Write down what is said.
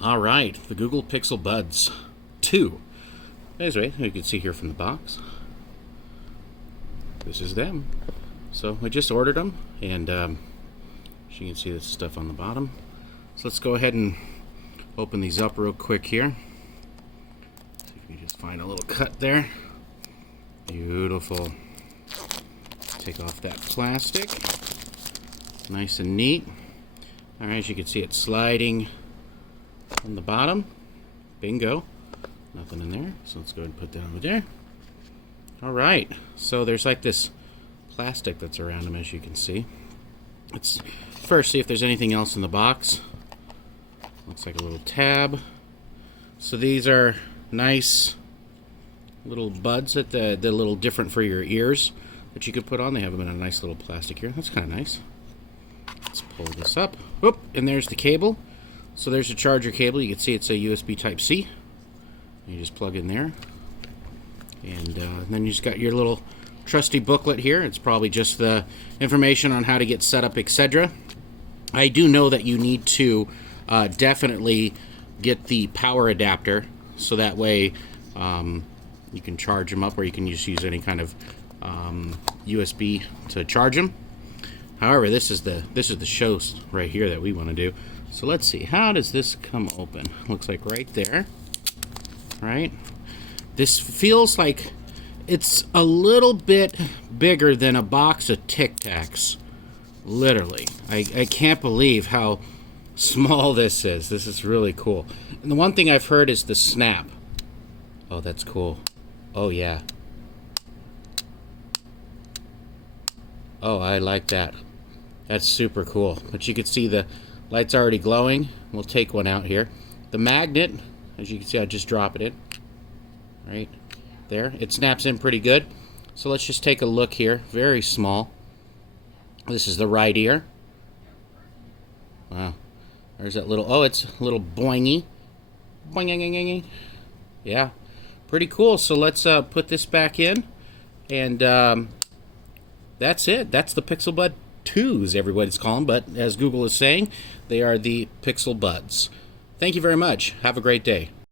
All right, the Google Pixel Buds 2. As you can see here from the box, this is them. So I just ordered them, and as you can see this stuff on the bottom. So let's go ahead and open these up real quick here. See if we can just find a little cut there. Beautiful. Take off that plastic. Nice and neat. All right, as you can see, it's sliding on the bottom. Bingo. Nothing in there. So let's go ahead and put that over there. All right. So there's like this plastic that's around them, as you can see. Let's first see if there's anything else in the box. Looks like a little tab. So these are nice little buds that they're a little different for your ears that you could put on. They have them in a nice little plastic here. That's kind of nice. Let's pull this up. Whoop, and there's the cable. So there's a charger cable. You can see it's a USB Type-C. You just plug in there. And then you just got your little trusty booklet here. It's probably just the information on how to get set up, etc. I do know that you need to definitely get the power adapter, so that way you can charge them up, or you can just use any kind of USB to charge them. However, this is the show right here that we want to do. So let's see, how does this come open? Looks like right there, right? This feels like it's a little bit bigger than a box of Tic Tacs. Literally. I can't believe how small this is. This is really cool. And the one thing I've heard is the snap. Oh, that's cool. Oh, yeah. Oh, I like that. That's super cool. But you can see the light's already glowing. We'll take one out here. The magnet, as you can see, I just drop it in. Right there. It snaps in pretty good. So let's just take a look here. Very small. This is the right ear. Wow. There's that little, oh, it's a little boingy. Boing. Yeah. Pretty cool. So let's put this back in. And that's it. That's the Pixel Bud 2s, everybody's calling. But as Google is saying, they are the Pixel Buds. Thank you very much. Have a great day.